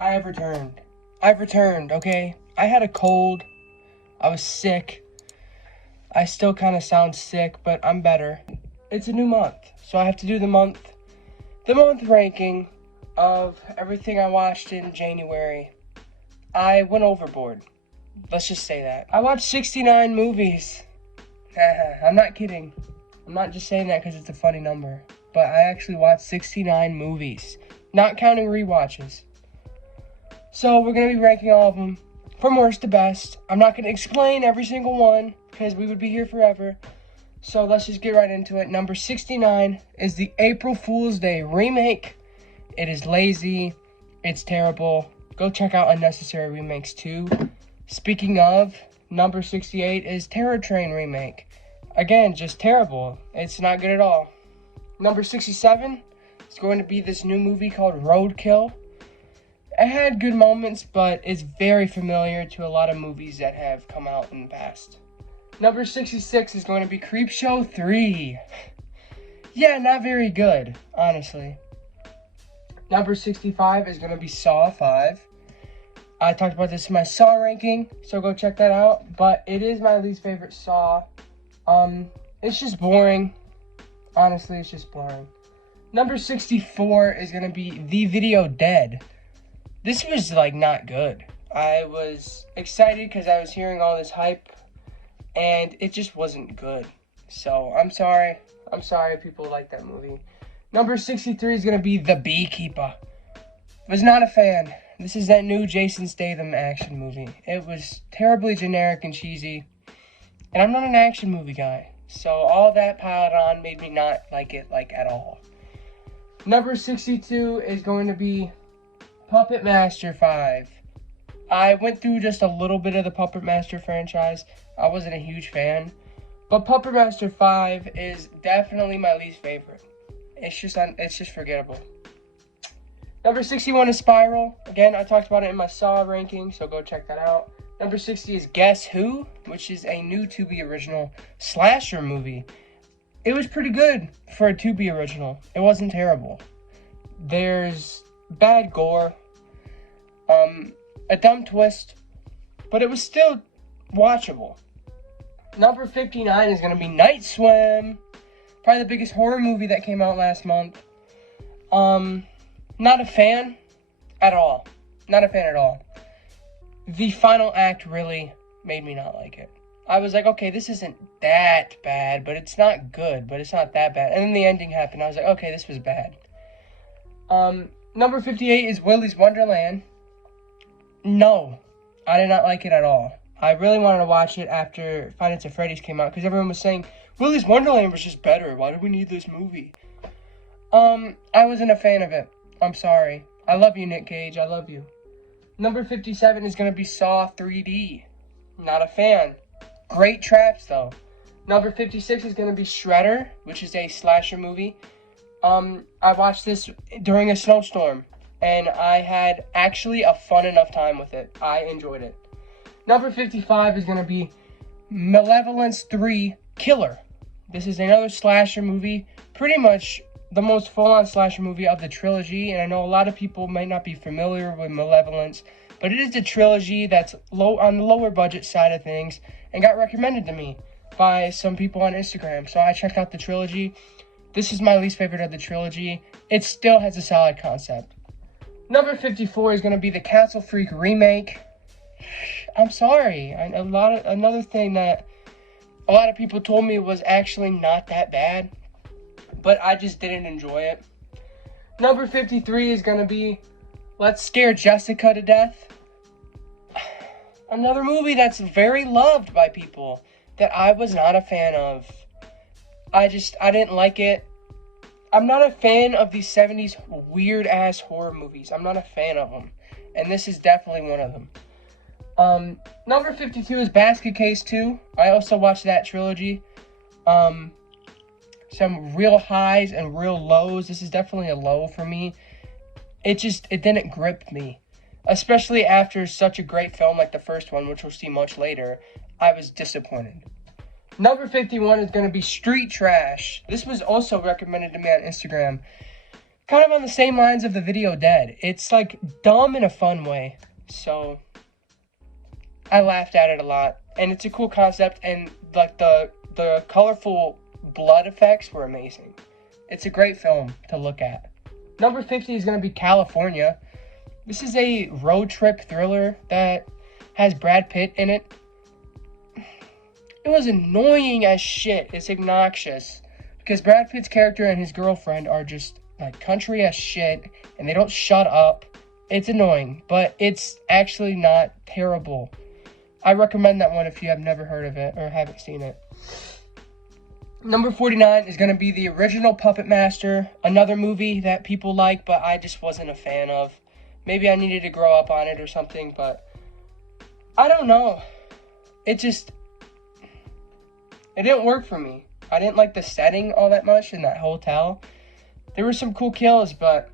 I have returned. I've returned, okay? I had a cold. I was sick. I still kind of sound sick, but I'm better. It's a new month, so I have to do the month ranking of everything I watched in January. I went overboard. Let's just say that. I watched 69 movies. I'm not kidding. I'm not just saying that because it's a funny number. But I actually watched 69 movies. Not counting rewatches. So we're going to be ranking all of them from worst to best. I'm not going to explain every single one because we would be here forever. So let's just get right into it. Number 69 is the April Fool's Day remake. It is lazy. It's terrible. Go check out Unnecessary Remakes 2. Speaking of, number 68 is Terror Train remake. Again, just terrible. It's not good at all. Number 67 is going to be this new movie called Roadkill. It had good moments, but it's very familiar to a lot of movies that have come out in the past. Number 66 is going to be Creepshow 3. Yeah, not very good, honestly. Number 65 is going to be Saw 5. I talked about this in my Saw ranking, so go check that out. But it is my least favorite Saw. It's just boring. Honestly, it's just boring. Number 64 is going to be The Video Dead. This was, not good. I was excited because I was hearing all this hype, and it just wasn't good. So, I'm sorry. I'm sorry people like that movie. Number 63 is going to be The Beekeeper. Was not a fan. This is that new Jason Statham action movie. It was terribly generic and cheesy. And I'm not an action movie guy. So all that piled on made me not like it, at all. Number 62 is going to be Puppet Master 5. I went through just a little bit of the Puppet Master franchise. I wasn't a huge fan. But Puppet Master 5 is definitely my least favorite. It's just forgettable. Number 61 is Spiral. Again, I talked about it in my Saw ranking, so go check that out. Number 60 is Guess Who, which is a new Tubi original slasher movie. It was pretty good for a Tubi original. It wasn't terrible. There's bad gore, a dumb twist, but it was still watchable. Number 59 is going to be Night Swim. Probably the biggest horror movie that came out last month. Not a fan at all. Not a fan at all. The final act really made me not like it. I was like, okay, this isn't that bad, but it's not good, but it's not that bad. And then the ending happened. I was like, okay, this was bad. Number 58 is Willy's Wonderland. No, I did not like it at all. I really wanted to watch it after Five Nights at Freddy's came out because everyone was saying, Willy's Wonderland was just better. Why do we need this movie? I wasn't a fan of it. I'm sorry. I love you, Nick Cage. I love you. Number 57 is going to be Saw 3D. Not a fan. Great traps, though. Number 56 is going to be Shredder, which is a slasher movie. I watched this during a snowstorm, and I had actually a fun enough time with it. I enjoyed it. Number 55 is going to be Malevolence 3 Killer. This is another slasher movie. Pretty much the most full-on slasher movie of the trilogy, and I know a lot of people might not be familiar with Malevolence, but it is a trilogy that's low on the lower budget side of things and got recommended to me by some people on Instagram. So I checked out the trilogy. This is my least favorite of the trilogy. It still has a solid concept. Number 54 is going to be the Castle Freak remake. I'm sorry. Another thing that a lot of people told me was actually not that bad, but I just didn't enjoy it. Number 53 is going to be Let's Scare Jessica to Death. Another movie that's very loved by people that I was not a fan of. I didn't like it. I'm not a fan of these 70s weird-ass horror movies. I'm not a fan of them. And this is definitely one of them. Number 52 is Basket Case 2. I also watched that trilogy. Some real highs and real lows. This is definitely a low for me. It didn't grip me. Especially after such a great film like the first one, which we'll see much later. I was disappointed. Number 51 is going to be Street Trash. This was also recommended to me on Instagram. kind of on the same lines of the video Dead. It's like dumb in a fun way. So I laughed at it a lot, and it's a cool concept, and like the colorful blood effects were amazing. It's a great film to look at. Number 50 is going to be California. This is a road trip thriller that has Brad Pitt in it. It was annoying as shit. It's obnoxious because Brad Pitt's character and his girlfriend are just like country as shit, and they don't shut up. It's annoying, but it's actually not terrible. I recommend that one if you have never heard of it or haven't seen it. Number 49 is going to be the original Puppet Master, another movie that people like, but I just wasn't a fan of. Maybe I needed to grow up on it or something, but I don't know. It didn't work for me. I didn't like the setting all that much in that hotel. There were some cool kills, but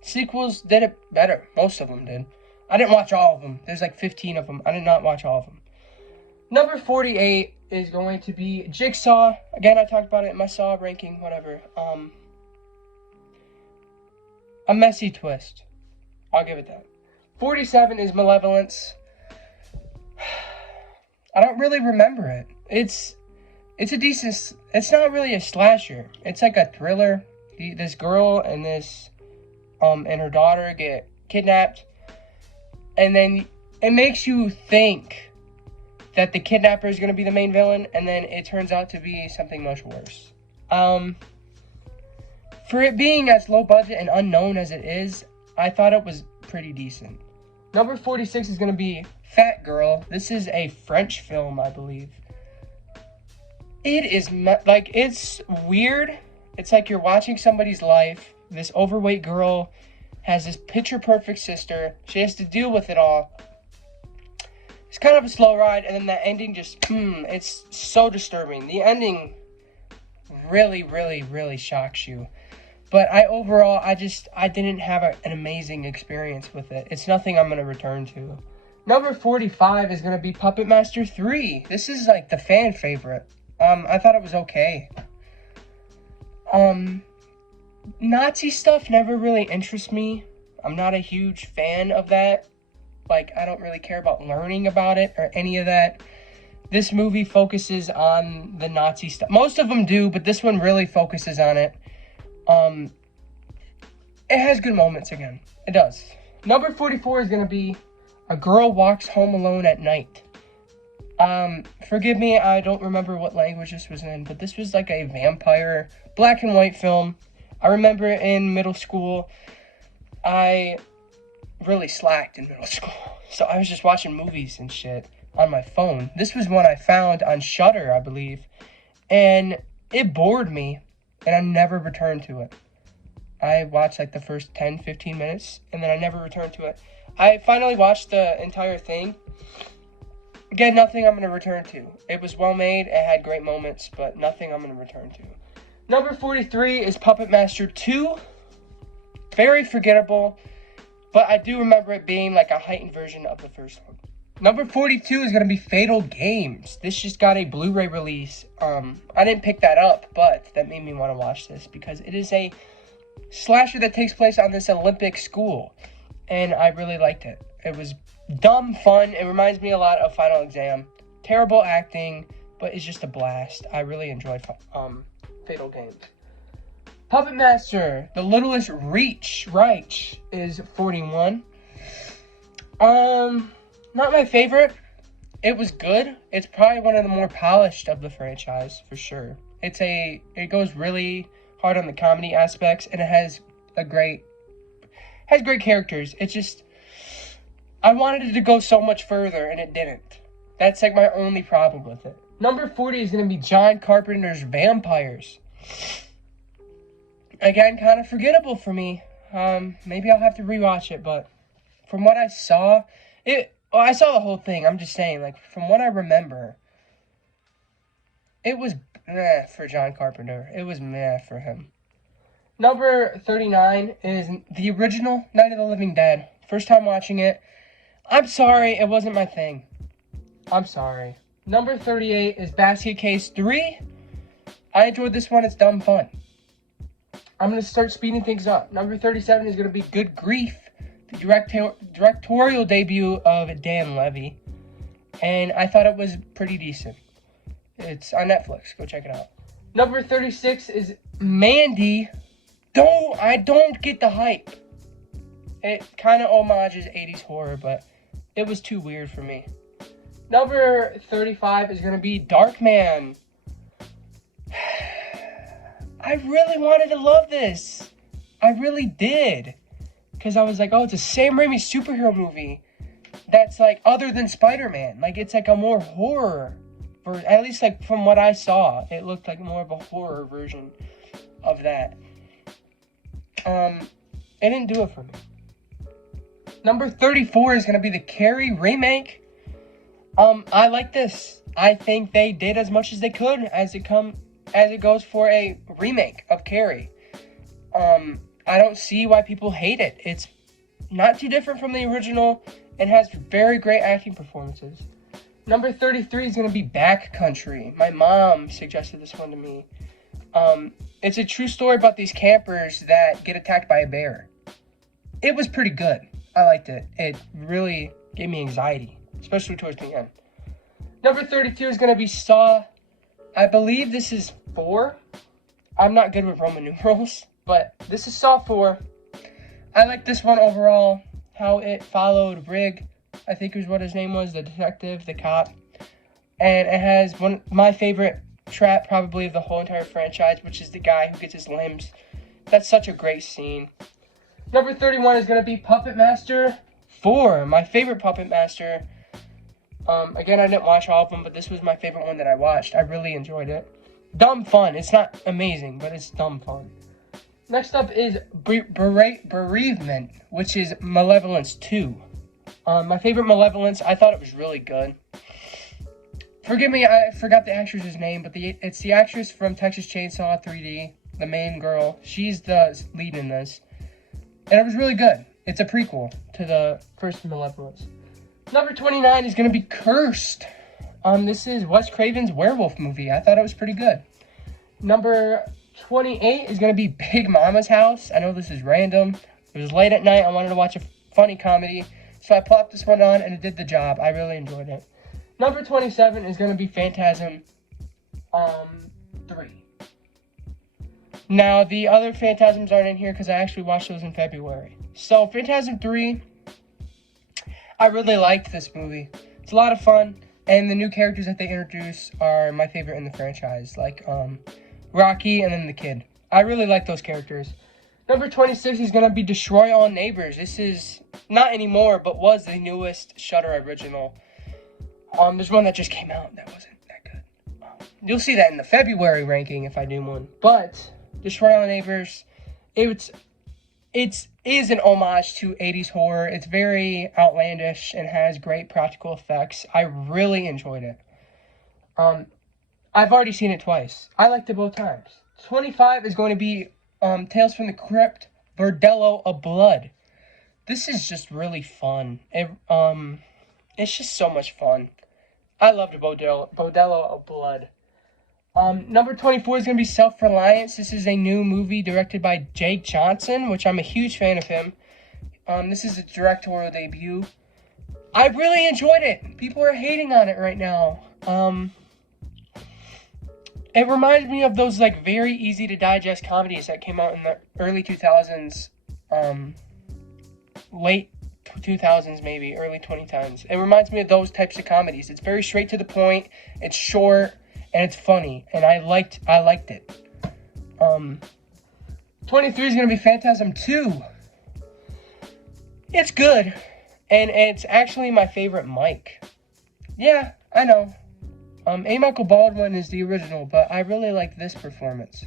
sequels did it better. Most of them did. I didn't watch all of them. There's like 15 of them. I did not watch all of them. Number 48 is going to be Jigsaw. Again, I talked about it in my Saw ranking, whatever. A messy twist. I'll give it that. 47 is Malevolence. I don't really remember it. It's a decent... It's not really a slasher. It's like a thriller. This girl and and her daughter get kidnapped. And then it makes you think that the kidnapper is going to be the main villain, and then it turns out to be something much worse. For it being as low budget and unknown as it is, I thought it was pretty decent. Number 46 is going to be Fat Girl. This is a French film, I believe. It is, it's weird. It's like you're watching somebody's life. This overweight girl has this picture-perfect sister. She has to deal with it all. It's kind of a slow ride, and then the ending just, it's so disturbing. The ending really, really, really shocks you. But I didn't have an amazing experience with it. It's nothing I'm going to return to. Number 45 is going to be Puppet Master 3. This is like the fan favorite. I thought it was okay. Nazi stuff never really interests me. I'm not a huge fan of that. Like, I don't really care about learning about it or any of that. This movie focuses on the Nazi stuff. Most of them do, but this one really focuses on it. It has good moments again. It does. Number 44 is going to be A Girl Walks Home Alone at Night. Forgive me, I don't remember what language this was in, but this was like a vampire black and white film. I remember in middle school, I really slacked in middle school. So I was just watching movies and shit on my phone. This was one I found on Shudder, I believe. And it bored me, and I never returned to it. I watched like the first 10, 15 minutes, and then I never returned to it. I finally watched the entire thing. Again, nothing I'm going to return to. It was well made, it had great moments, but nothing I'm going to return to. Number 43 is Puppet Master 2. Very forgettable, but I do remember it being like a heightened version of the first one. Number 42 is going to be Fatal Games. This just got a Blu-ray release. I didn't pick that up, but that made me want to watch this because it is a slasher that takes place on this Olympic school, and I really liked it. It was dumb fun. It reminds me a lot of Final Exam. Terrible acting, but it's just a blast. I really enjoyed Fatal Games. Puppet Master, The Littlest Reich is 41. Not my favorite. It was good. It's probably one of the more polished of the franchise, for sure. It goes really hard on the comedy aspects, and it has great characters. It's just, I wanted it to go so much further, and it didn't. That's like my only problem with it. Number 40 is going to be John Carpenter's Vampires. Again, kind of forgettable for me. Maybe I'll have to rewatch it, but from what I saw, I saw the whole thing. I'm just saying, like, from what I remember, it was meh for John Carpenter. It was meh for him. Number 39 is the original Night of the Living Dead. First time watching it. I'm sorry, it wasn't my thing. I'm sorry. Number 38 is Basket Case 3. I enjoyed this one. It's dumb fun. I'm going to start speeding things up. Number 37 is going to be Good Grief, the directorial debut of Dan Levy. And I thought it was pretty decent. It's on Netflix. Go check it out. Number 36 is Mandy. I don't get the hype. It kind of homages 80s horror, but it was too weird for me. Number 35 is going to be Darkman. I really wanted to love this. I really did. Because I was like, oh, it's a Sam Raimi superhero movie that's like other than Spider-Man. Like, it's like a more horror, at least like from what I saw, it looked like more of a horror version of that. It didn't do it for me. Number 34 is going to be the Carrie remake. I like this. I think they did as much as they could as it goes for a remake of Carrie. I don't see why people hate it. It's not too different from the original and has very great acting performances. Number 33 is going to be Backcountry. My mom suggested this one to me. It's a true story about these campers that get attacked by a bear. It was pretty good. I liked it. It really gave me anxiety, especially towards the end. Number 32 is going to be Saw. I believe this is 4. I'm not good with Roman numerals, but this is Saw 4. I like this one overall, how it followed Rig, I think is what his name was, the detective, the cop. And it has my favorite trap probably of the whole entire franchise, which is the guy who gets his limbs. That's such a great scene. Number 31 is going to be Puppet Master 4, my favorite Puppet Master. Again, I didn't watch all of them, but this was my favorite one that I watched. I really enjoyed it. Dumb fun. It's not amazing, but it's dumb fun. Next up is Bereavement, which is Malevolence 2. My favorite Malevolence, I thought it was really good. Forgive me, I forgot the actress's name, but it's the actress from Texas Chainsaw 3D, the main girl. She's the lead in this. And it was really good. It's a prequel to the first Malevolence. Number 29 is going to be Cursed. This is Wes Craven's werewolf movie. I thought it was pretty good. Number 28 is going to be Big Mama's House. I know this is random. It was late at night. I wanted to watch a funny comedy. So I plopped this one on and it did the job. I really enjoyed it. Number 27 is going to be Phantasm 3. Now, the other Phantasms aren't in here because I actually watched those in February. So, Phantasm 3, I really liked this movie. It's a lot of fun, and the new characters that they introduce are my favorite in the franchise, like Rocky and then the kid. I really like those characters. Number 26 is going to be Destroy All Neighbors. This is, not anymore, but was the newest Shudder original. There's one that just came out that wasn't that good. You'll see that in the February ranking if I do one. But Destroy All Neighbors, it is an homage to 80s horror. It's very outlandish and has great practical effects. I really enjoyed it. I've already seen it twice. I liked it both times. 25 is going to be Tales from the Crypt, Bordello of Blood. This is just really fun. It's just so much fun. I loved Bordello of Blood. Number 24 is going to be Self-Reliance. This is a new movie directed by Jake Johnson, which I'm a huge fan of him. This is a directorial debut. I really enjoyed it. People are hating on it right now. It reminds me of those like very easy to digest comedies that came out in the early 2000s, late 2000s maybe, early 2010s. It reminds me of those types of comedies. It's very straight to the point. It's short. And it's funny, and I liked it. 23 is going to be Phantasm 2. It's good, and it's actually my favorite Mike. Yeah, I know. A. Michael Baldwin is the original, but I really like this performance.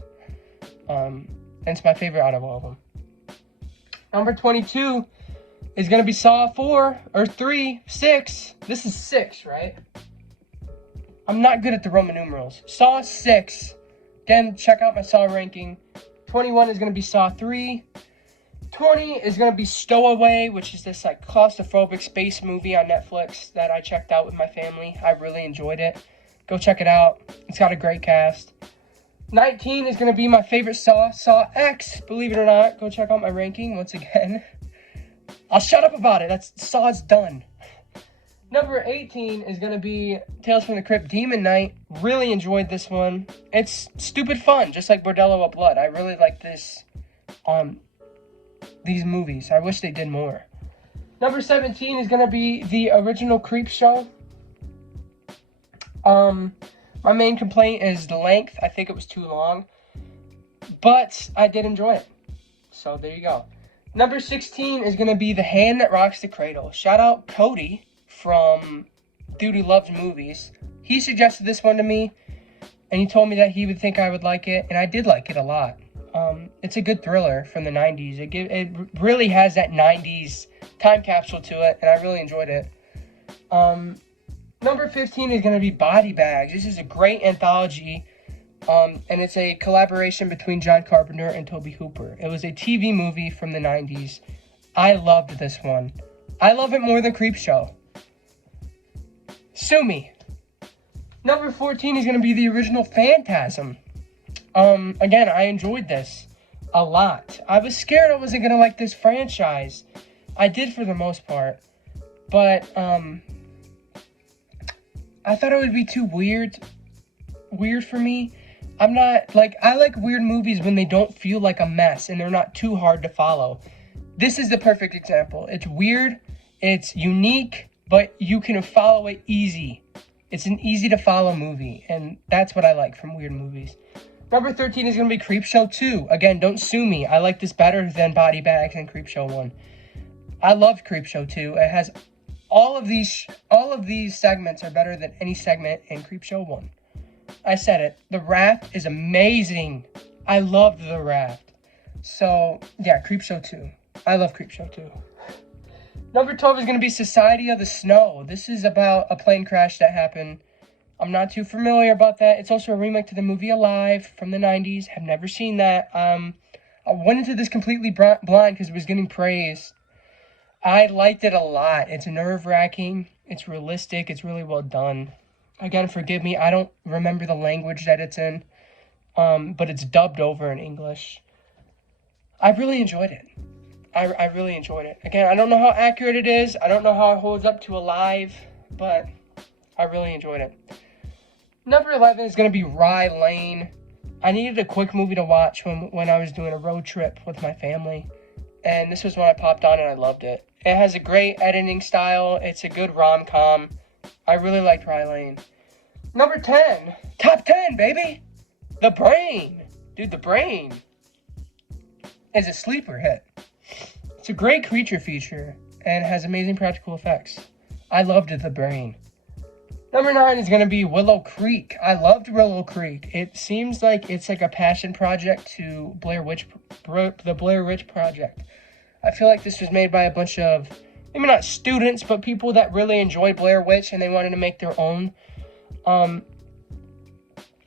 And it's my favorite out of all of them. Number 22 is going to be Saw 4, or 3, 6. This is 6, right? I'm not good at the Roman numerals. Saw 6. Again, check out my Saw ranking. 21 is going to be Saw 3. 20 is going to be Stowaway, which is this like claustrophobic space movie on Netflix that I checked out with my family. I really enjoyed it. Go check it out. It's got a great cast. 19 is going to be my favorite Saw, Saw X. Believe it or not, go check out my ranking once again. I'll shut up about it. That's Saw's done. Number 18 is going to be Tales from the Crypt Demon Knight. Really enjoyed this one. It's stupid fun, just like Bordello of Blood. I really like these movies. I wish they did more. Number 17 is going to be the original Creepshow. My main complaint is the length. I think it was too long. But I did enjoy it. So there you go. Number 16 is going to be The Hand That Rocks the Cradle. Shout out Cody from Dude Who Loves Movies. He suggested this one to me, and he told me that he would think I would like it, and I did like it a lot. It's a good thriller from the 90s. It really has that 90s time capsule to it, and I really enjoyed it. Number 15 is going to be Body Bags. This is a great anthology, and it's a collaboration between John Carpenter and Tobe Hooper. It was a TV movie from the 90s. I loved this one. I love it more than Creepshow. Sue me. Number 14 is going to be the original Phantasm. Again, I enjoyed this a lot. I was scared I wasn't going to like this franchise. I did for the most part. But, I thought it would be too weird for me. I'm not, I like weird movies when they don't feel like a mess and they're not too hard to follow. This is the perfect example. It's weird, it's unique, but you can follow it easy. It's an easy to follow movie, and that's what I like from weird movies. Number 13 is going to be Creepshow 2. Again, don't sue me. I like this better than Body Bags and Creepshow 1. I loved Creepshow 2. It has all of these segments are better than any segment in Creepshow 1. I said it. The raft is amazing. I loved the raft. So, yeah, Creepshow 2. I love Creepshow 2. Number 12 is going to be Society of the Snow. This is about a plane crash that happened. I'm not too familiar about that. It's also a remake to the movie Alive from the 90s. Have never seen that. I went into this completely blind because it was getting praise. I liked it a lot. It's nerve-wracking. It's realistic. It's really well done. Again, forgive me. I don't remember the language that it's in. But it's dubbed over in English. I really enjoyed it. I really enjoyed it. Again, I don't know how accurate it is. I don't know how it holds up to Alive, but I really enjoyed it. Number 11 is going to be Rye Lane. I needed a quick movie to watch when I was doing a road trip with my family, and this was when I popped on and I loved it. It has a great editing style. It's a good rom-com. I really liked Rye Lane. Number 10. Top 10, baby! The Brain. Dude, The Brain is a sleeper hit. It's a great creature feature and has amazing practical effects. I loved The Brain. Number 9 is going to be Willow Creek. I loved Willow Creek. It seems like it's like a passion project to the Blair Witch Project. I feel like this was made by a bunch of, maybe not students, but people that really enjoyed Blair Witch and they wanted to make their own.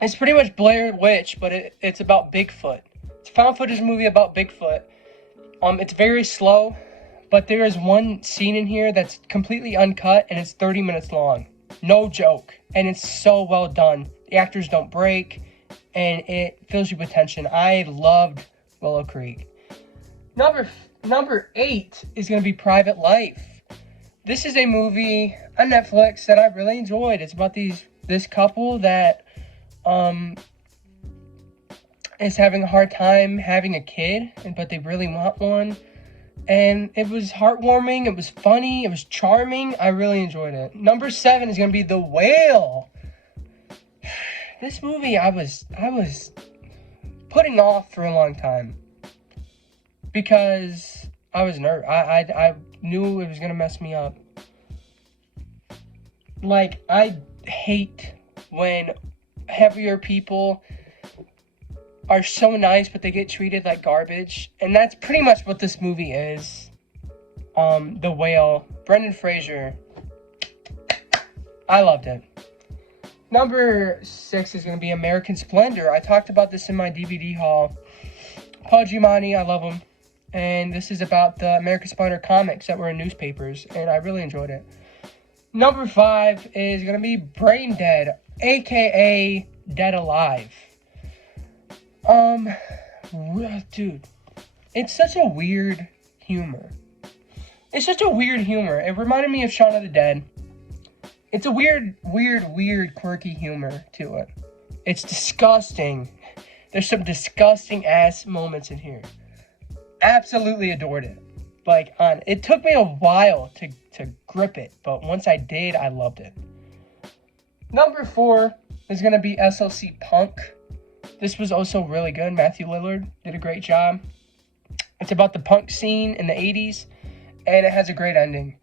It's pretty much Blair Witch, but it's about Bigfoot. It's a found footage movie about Bigfoot. It's very slow, but there is one scene in here that's completely uncut, and it's 30 minutes long. No joke. And it's so well done. The actors don't break, and it fills you with tension. I loved Willow Creek. Number 8 is going to be Private Life. This is a movie on Netflix that I really enjoyed. It's about this couple that is having a hard time having a kid, but they really want one. And it was heartwarming, it was funny, it was charming. I really enjoyed it. Number 7 is going to be The Whale. This movie I was putting off for a long time because I was nervous. I knew it was going to mess me up. I hate when heavier people are so nice, but they get treated like garbage. And that's pretty much what this movie is. The Whale. Brendan Fraser. I loved it. Number 6 is going to be American Splendor. I talked about this in my DVD haul. Paul Giamatti, I love him. And this is about the American Splendor comics that were in newspapers. And I really enjoyed it. Number 5 is going to be Brain Dead, a.k.a. Dead Alive. Dude, it's such a weird humor. It's such a weird humor. It reminded me of Shaun of the Dead. It's a weird, quirky humor to it. It's disgusting. There's some disgusting ass moments in here. Absolutely adored it. It took me a while to grip it, but once I did, I loved it. Number 4 is gonna be SLC Punk. This was also really good. Matthew Lillard did a great job. It's about the punk scene in the 80s, and it has a great ending.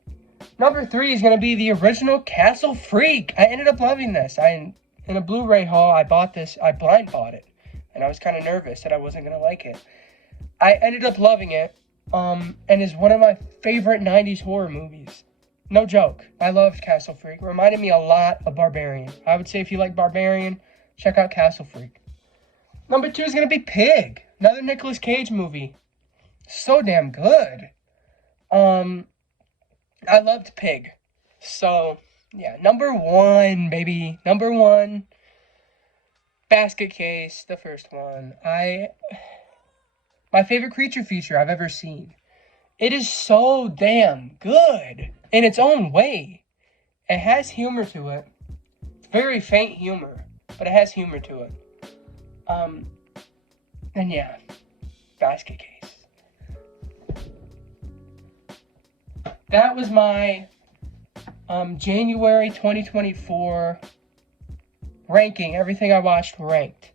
Number 3 is going to be the original Castle Freak. I ended up loving this. In a Blu-ray haul, I bought this. I blind bought it, and I was kind of nervous that I wasn't going to like it. I ended up loving it, and is one of my favorite 90s horror movies. No joke. I loved Castle Freak. It reminded me a lot of Barbarian. I would say if you like Barbarian, check out Castle Freak. Number 2 is going to be Pig, another Nicolas Cage movie. So damn good. I loved Pig. So, yeah, number 1, baby. Number 1, Basket Case, the first one. My favorite creature feature I've ever seen. It is so damn good in its own way. It has humor to it. It's very faint humor, but it has humor to it. And yeah, Basket Case. That was my January 2024 ranking. Everything I watched ranked.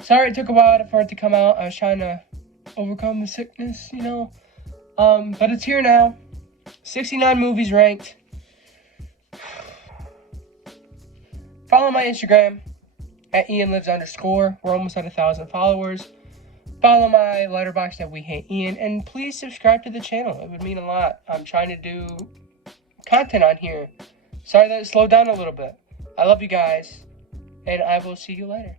Sorry it took a while for it to come out. I was trying to overcome the sickness, but it's here now. 69 movies ranked. Follow my Instagram at @IanLives_. We're almost at 1,000 followers. Follow my Letterboxd at wehateian, and please subscribe to the channel. It would mean a lot. I'm trying to do content on here. Sorry that it slowed down a little bit. I love you guys, and I will see you later.